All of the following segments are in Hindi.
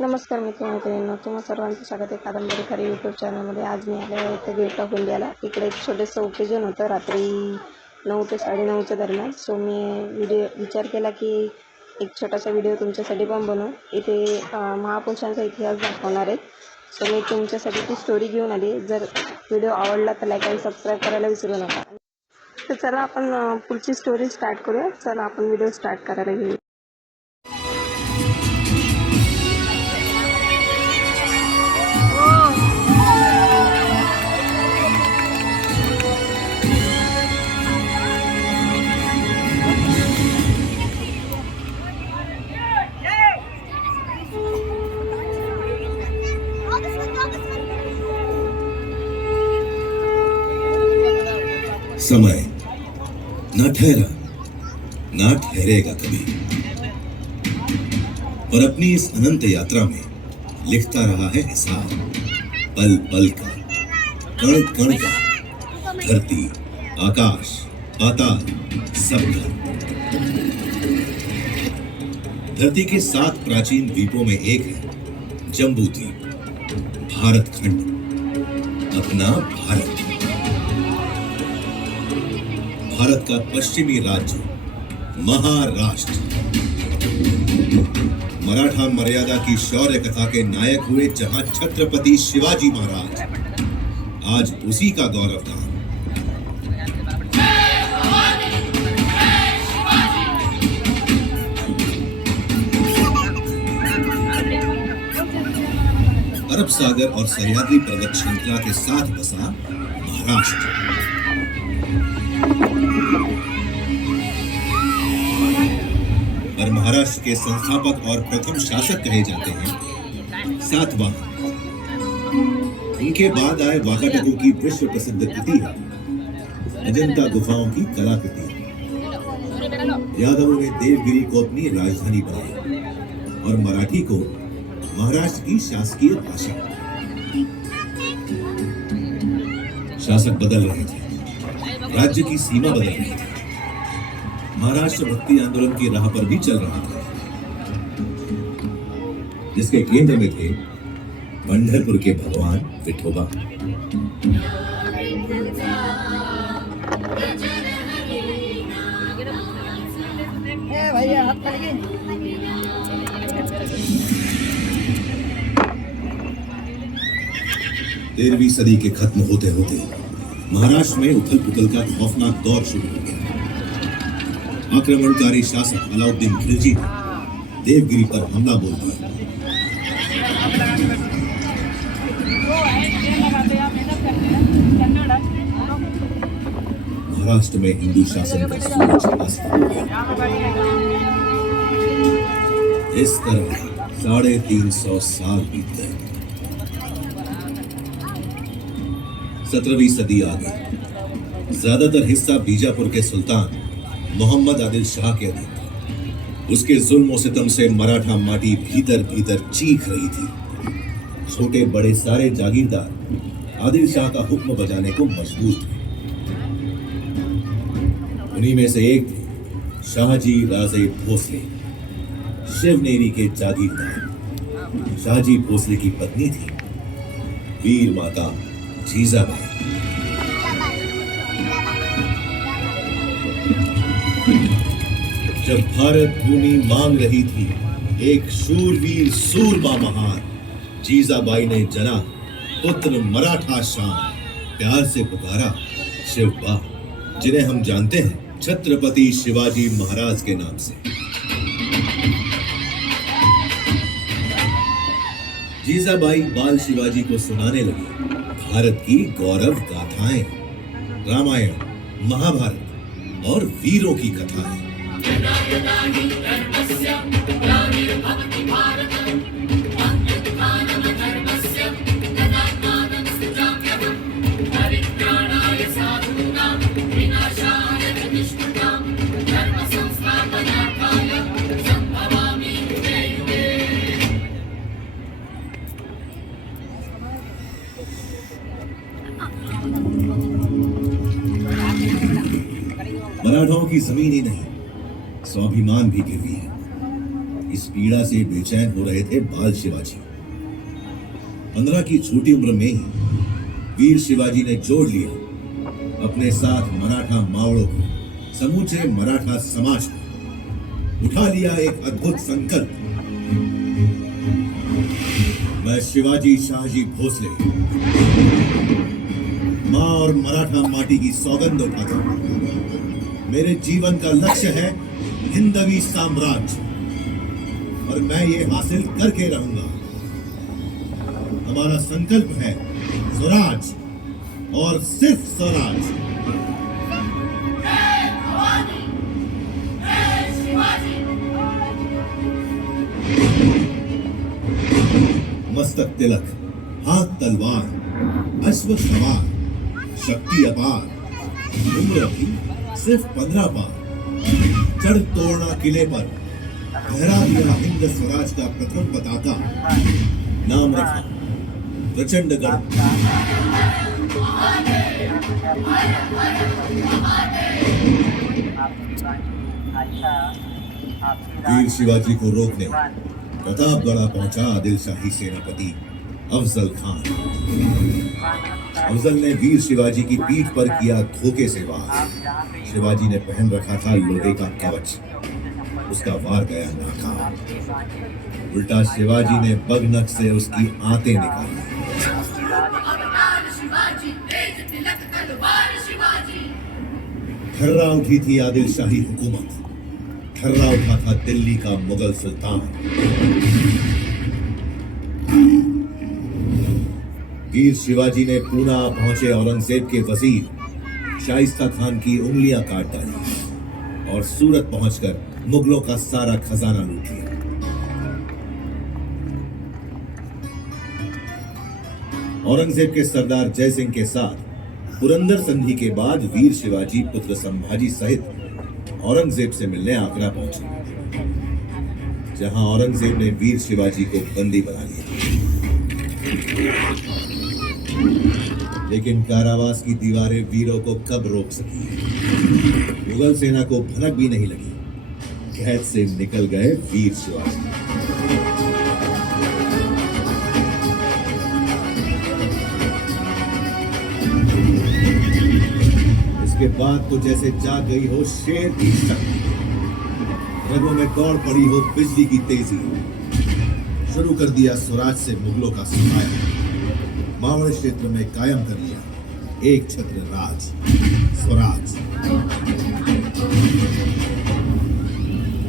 नमस्कार मित्र-मैत्रिणींनो, तुम्हा सर्वांचं स्वागत आहे कादंबरीकारी यूट्यूब चॅनलमध्ये. आज मी आले आहे इथे गेट ऑफ इंडियाला. इकडे एक छोटंसं ओकेजन होतं रात्री 9 ते 9:30च्या दरम्यान. सो मी विचार केला की एक छोटासा व्हिडिओ तुमच्यासाठी पण बनवू. इथे महापुरुषांचा इतिहास दाखवणार आहे. सो मी तुमच्यासाठी ती स्टोरी घेऊन आली. जर व्हिडिओ आवडला तर लाईक आणि सबस्क्राईब करायला विसरू नका. तर चला आपण पुढची स्टोरी स्टार्ट करूया. चला आपण व्हिडिओ स्टार्ट करायला घेऊ. समय ना ठहरा ना ठहरेगा कभी, और अपनी इस अनंत यात्रा में लिखता रहा है हिसाब पल पल का, कण कण का, धरती आकाश पाताल सबका। धरती के 7 प्राचीन द्वीपों में एक है जम्बू द्वीप, भारत खंड, अपना भारत। भारत का पश्चिमी राज्य महाराष्ट्र। मराठा मर्यादा की शौर्य कथा के नायक हुए जहां छत्रपति शिवाजी महाराज, आज उसी का गौरवगान। अरब सागर और सह्याद्री पर्वत श्रृंखला के साथ बसा महाराष्ट्र। और महाराष्ट्र के संस्थापक और प्रथम शासक कहे जाते हैं सातवाहन। उनके बाद आए वाकाटकों की विश्व प्रसिद्ध कृति है अजंता गुफाओं की कलाकृति। यादवों ने देवगिरी को अपनी राजधानी बनाई और मराठी को महाराष्ट्र की शासकीय भाषा। शासक बदल रहे थे, राज्य की सीमा बदल रही थी। महाराष्ट्र भक्ति आंदोलन की राह पर भी चल रहा था, जिसके केंद्र में थे पंढरपुर के भगवान विठोबा। भैया हाथ पकड़िए। 13वीं सदी के खत्म होते होते महाराष्ट्र में उथल पुथल का खौफनाक दौर शुरू हो गया। आक्रमणकारी शासक अलाउद्दीन खिलजी ने देवगिरी पर हमला बोल दिया। महाराष्ट्र में हिंदू शासन का सूरज अस्त हो गया। इस तरह 350 साल बीत गए। 17वीं सदी आ गई। ज्यादातर हिस्सा बीजापुर के सुल्तान मोहम्मद आदिल शाह के अधीन था। उसके जुल्म और सितम से मराठा माटी भीतर भीतर चीख रही थी। छोटे बड़े सारे जागीरदार आदिल शाह का हुक्म बजाने को मजबूर थे। उन्हीं में से एक थे शाहजी राजे भोसले, शिवनेरी के जागीरदार। शाहजी भोसले की पत्नी थी वीर माता जीजाबाई। जब भारत भूमि मांग रही थी एक शूरवीर सूरमा महान, जीजाबाई ने जना पुत्र मराठा शान, प्यार से पुकारा शिवबा, जिन्हें हम जानते हैं छत्रपति शिवाजी महाराज के नाम से। जीजाबाई बाल शिवाजी को सुनाने लगी भारत की गौरव गाथाएं, रामायण, महाभारत और वीरों की कथाएं। मराठाओं की जमीन ही नहीं, स्वाभिमान भी गिरवी है। इस पीड़ा से बेचैन हो रहे थे बाल शिवाजी। 15 की छोटी उम्र में ही वीर शिवाजी ने जोड़ लिया अपने साथ मराठा मावड़ों को, समूचे मराठा समाज को। उठा लिया एक अद्भुत संकल्प, मैं शिवाजी शाहजी भोसले मां और मराठा माटी की सौगंध उठाता हूं। मेरे जीवन का लक्ष्य है हिंदवी साम्राज्य और मैं ये हासिल करके रहूंगा। हमारा संकल्प है स्वराज और सिर्फ स्वराज। मस्तक तिलक, हाथ तलवार, अश्व सवार, शक्ति अपार, उम्र अभी सिर्फ 15 पार। चढ़ तोड़ना किले पर, फहरा दिया हिंद स्वराज का प्रथम पताका। नाम रखा प्रचंडगढ़। वीर शिवाजी को रोकने प्रतापगढ़ पहुंचा आदिल शाही सेनापति अफजल खान। अफजल ने वीर शिवाजी की पीठ पर किया धोखे से वार। शिवाजी ने पहन रखा था लोहे का कवच, उसका वार गया नाकाम। उल्टा शिवाजी ने बगनक से उसकी आंतें निकाली। ठर्रा उठी थी आदिल शाही हुकूमत, ठर्रा उठा था दिल्ली का मुगल सुल्तान। वीर शिवाजी ने पूना पहुंचे औरंगजेब के वजीर शाइस्ता खान की उंगलियां काट डाली और सूरत पहुंचकर मुगलों का सारा खजाना लूट लिया। औरंगजेब के सरदार जय सिंह के साथ पुरंदर संधि के बाद वीर शिवाजी पुत्र संभाजी सहित औरंगजेब से मिलने आगरा पहुंचे, जहां औरंगजेब ने वीर शिवाजी को बंदी बना लिया। लेकिन कारावास की दीवारें वीरों को कब रोक सकी। मुगल सेना को भनक भी नहीं लगी, कैद से निकल गए वीर शिवाजी। इसके बाद तो जैसे जाग गई हो शेर की शक्ति, रगों में दौड़ पड़ी हो बिजली की तेजी। शुरू कर दिया स्वराज से मुगलों का सफाया, मावड़ क्षेत्र में कायम कर लिया एक छत्र राज, स्वराज,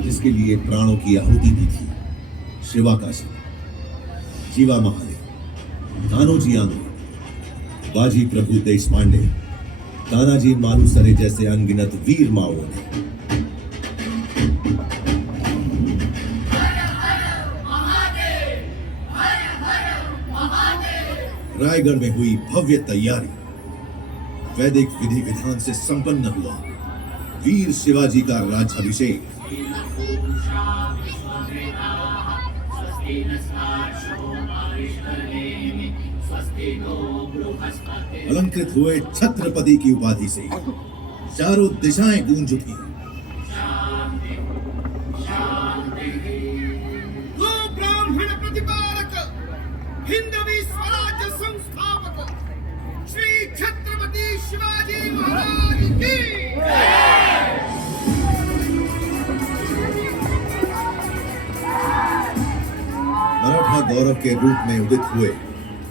जिसके लिए प्राणों की आहुति दी थी शिवा का शिव, जीवा महादेव, कान्होजी आंगले, बाजी प्रभु देशपांडे, तानाजी मालुसरे जैसे अनगिनत वीर माओ ने। रायगढ़ में हुई भव्य तैयारी, वैदिक विधि विधान से संपन्न हुआ वीर शिवाजी का राज्याभिषेक। अलंकृत हुए छत्रपति की उपाधि से चारों दिशाएं गूंज उठी। ब्राह्मण प्रतिपालक, हिंदवी स्वराज्य संस्थापक श्री छत्रपति शिवाजी महाराज की मराठा गौरव के रूप में उदित हुए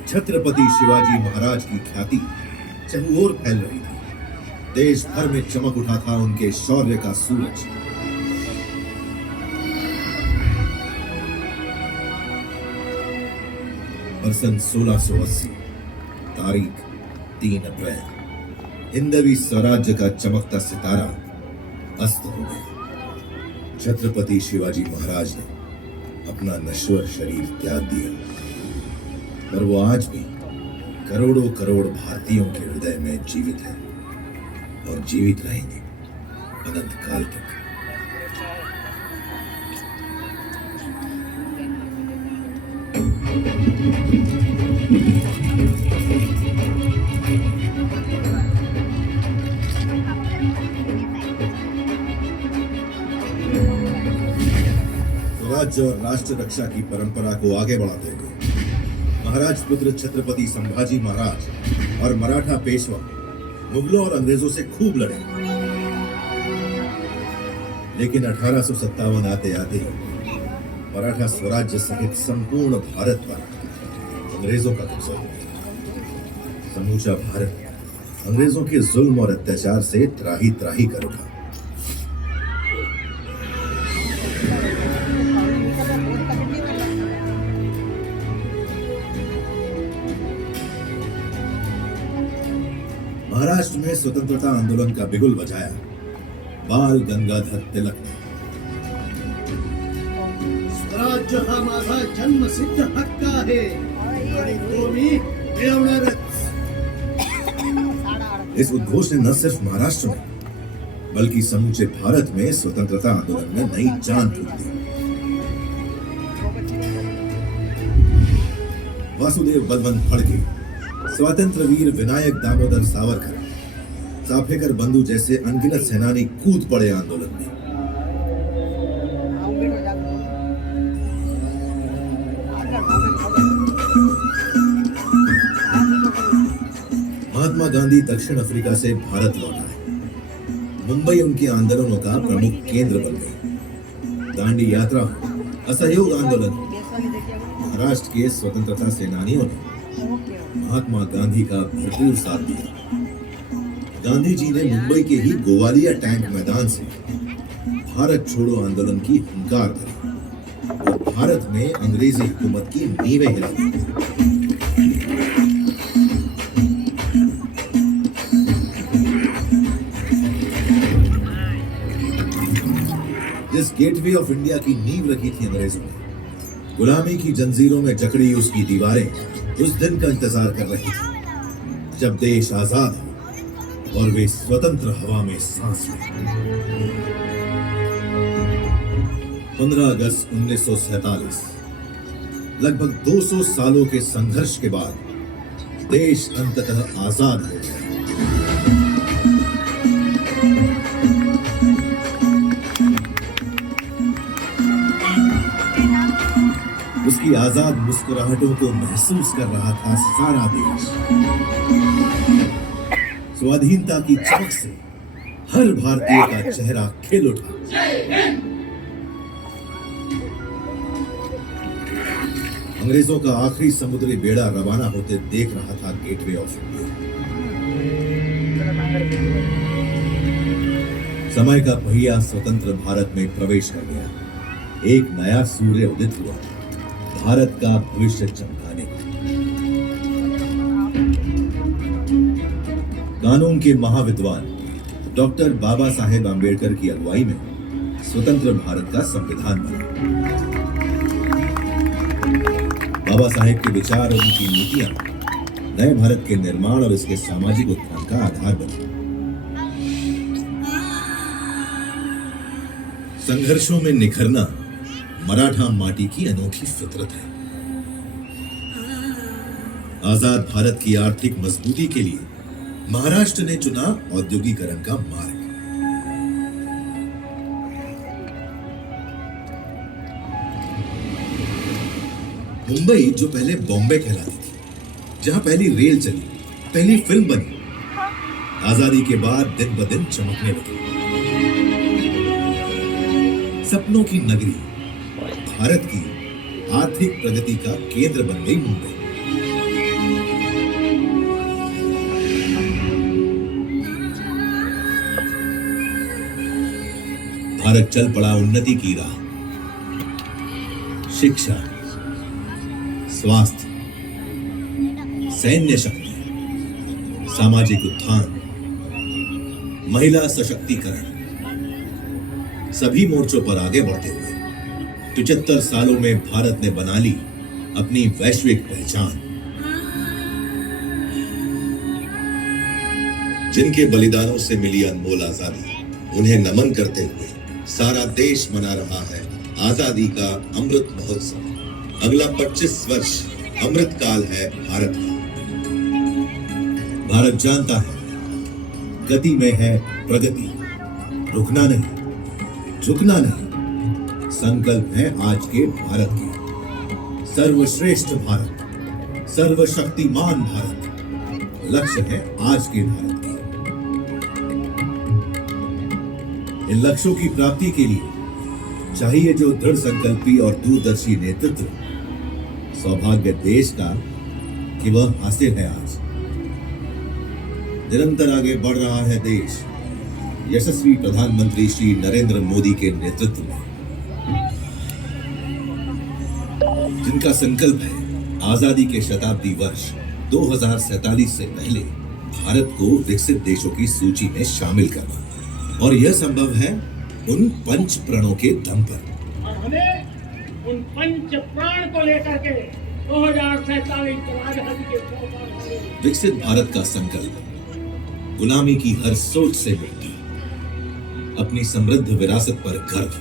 छत्रपति शिवाजी महाराज की ख्याति चहुओर फैल रही थी। देश भर में चमक उठा था उनके शौर्य का सूरज। बरसन 1680, तारीख 3 अप्रैल, हिंदवी स्वराज्य का चमकता सितारा अस्त हो गया। छत्रपति शिवाजी महाराज ने अपना नश्वर शरीर त्याग दिया, पर वो आज भी करोड़ों करोड़ भारतीयों के हृदय में जीवित है और जीवित रहेंगे अनंत काल तक। स्वराज्य और राष्ट्र रक्षा की परंपरा को आगे बढ़ाते हुए महाराज पुत्र छत्रपति संभाजी महाराज और मराठा पेशवा मुगलों और अंग्रेजों से खूब लड़े, लेकिन 1857 आते आते मराठा स्वराज्य सहित संपूर्ण भारत पर अंग्रेजों का कब्जा हो गया। समूचा भारत अंग्रेजों के जुल्म और अत्याचार से त्राही त्राही कर उठा। महाराष्ट्र में स्वतंत्रता आंदोलन का बिगुल बजाया बाल गंगाधर तिलक ने। स्वराज्य हा माझा जन्मसिद्ध हक्क आहे आणि तो मी मिळवणारच। इस उद्घोष ने न सिर्फ महाराष्ट्र में बल्कि समूचे भारत में स्वतंत्रता आंदोलन में नई जान फूंक दी। वासुदेव बलवंत फड़के, स्वतंत्र वीर विनायक दामोदर सावरकर, चाफेकर बंधु जैसे अनगिनत सेनानी कूद पड़े आंदोलन में। महात्मा गांधी दक्षिण अफ्रीका से भारत लौट आए। मुंबई उनके आंदोलनों का प्रमुख केंद्र बन गई। दांडी यात्रा, असहयोग आंदोलन, महाराष्ट्र के स्वतंत्रता सेनानियों ने महात्मा गांधी का भरपूर साथ दिया। गांधी जी ने मुंबई के ही गोवालिया टैंक मैदान से भारत छोड़ो आंदोलन की हुंकार भरी और भारत में अंग्रेजी हुकूमत की नींवें हिला दी। जिस गेटवे ऑफ इंडिया की नींव रखी थी अंग्रेजों ने, गुलामी की जंजीरों में जकड़ी उसकी दीवारें उस दिन का इंतजार कर रही थी जब देश आजाद हो और वे स्वतंत्र हवा में सांस लें। 15 अगस्त 1947, लगभग 200 सालों के संघर्ष के बाद देश अंततः आजाद हो गया। उसकी आजाद मुस्कुराहटों को महसूस कर रहा था सारा देश। स्वाधीनता की चमक से हर भारतीय का चेहरा खिल उठा। अंग्रेजों का आखिरी समुद्री बेड़ा रवाना होते देख रहा था गेटवे ऑफ इंडिया। समय का पहिया स्वतंत्र भारत में प्रवेश कर गया। एक नया सूर्य उदित हुआ, भारत का भविष्य चमकाने को। कानून के महाविद्वान डॉक्टर बाबा साहेब आम्बेडकर की अगुवाई में स्वतंत्र भारत का संविधान बना। बाबा साहेब के विचार और उनकी नीतियां नए भारत के निर्माण और इसके सामाजिक उत्थान का आधार बनी। संघर्षों में निखरना मराठा माटी की अनोखी फितरत है। आजाद भारत की आर्थिक मजबूती के लिए महाराष्ट्र ने चुना औद्योगिकरण का मार्ग। मुंबई जो पहले बॉम्बे कहलाती थी, जहां पहली रेल चली, पहली फिल्म बनी, आजादी के बाद दिन ब दिन चमकने लगी। सपनों की नगरी, भारत की आर्थिक प्रगति का केंद्र बन गई मुंबई। भारत चल पड़ा उन्नति की राह। शिक्षा, स्वास्थ्य, सैन्य शक्ति, सामाजिक उत्थान, महिला सशक्तिकरण, सभी मोर्चों पर आगे बढ़ते हुए 75 सालों में भारत ने बना ली अपनी वैश्विक पहचान। जिनके बलिदानों से मिली अनमोल आजादी, उन्हें नमन करते हुए सारा देश मना रहा है आजादी का अमृत महोत्सव। अगला 25 वर्ष अमृत काल है भारत का। भारत जानता है गति में है प्रगति, रुकना नहीं, झुकना नहीं, संकल्प है आज के भारत के, सर्वश्रेष्ठ भारत, सर्वशक्तिमान भारत। लक्ष्य है आज के भारत के। इन लक्ष्यों की प्राप्ति के लिए चाहिए जो दृढ़ संकल्पी और दूरदर्शी नेतृत्व। सौभाग्य देश का कि वह हासिल है आज। निरंतर आगे बढ़ रहा है देश यशस्वी प्रधानमंत्री श्री नरेंद्र मोदी के नेतृत्व में, जिनका संकल्प है आजादी के शताब्दी वर्ष 2047 से पहले भारत को विकसित देशों की सूची में शामिल करना। और यह संभव है उन पंच प्रणों के दम पर। और हमें उन पंच प्राण को लेकर के 2047 विकसित भारत का संकल्प गुलामी की हर सोच से मुक्ति, अपनी समृद्ध विरासत पर गर्व,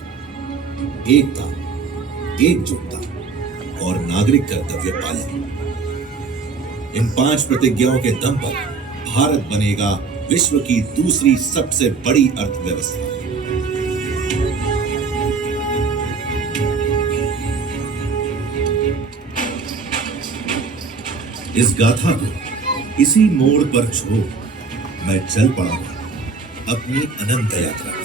एकता, एकजुटता और नागरिक कर्तव्य पालन। इन 5 प्रतिज्ञाओं के दम पर भारत बनेगा विश्व की दूसरी सबसे बड़ी अर्थव्यवस्था। इस गाथा को इसी मोड़ पर छोड़ मैं चल पड़ा हूं अपनी अनंत यात्रा पर।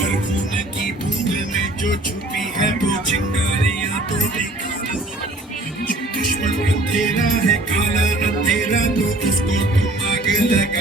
हर खून की बूंद में जो छुपी है वो चिंगारियां तो दिखा दो। जो दुश्मन अंधेरा है, काला अंधेरा, तो उसको तुम आग लगा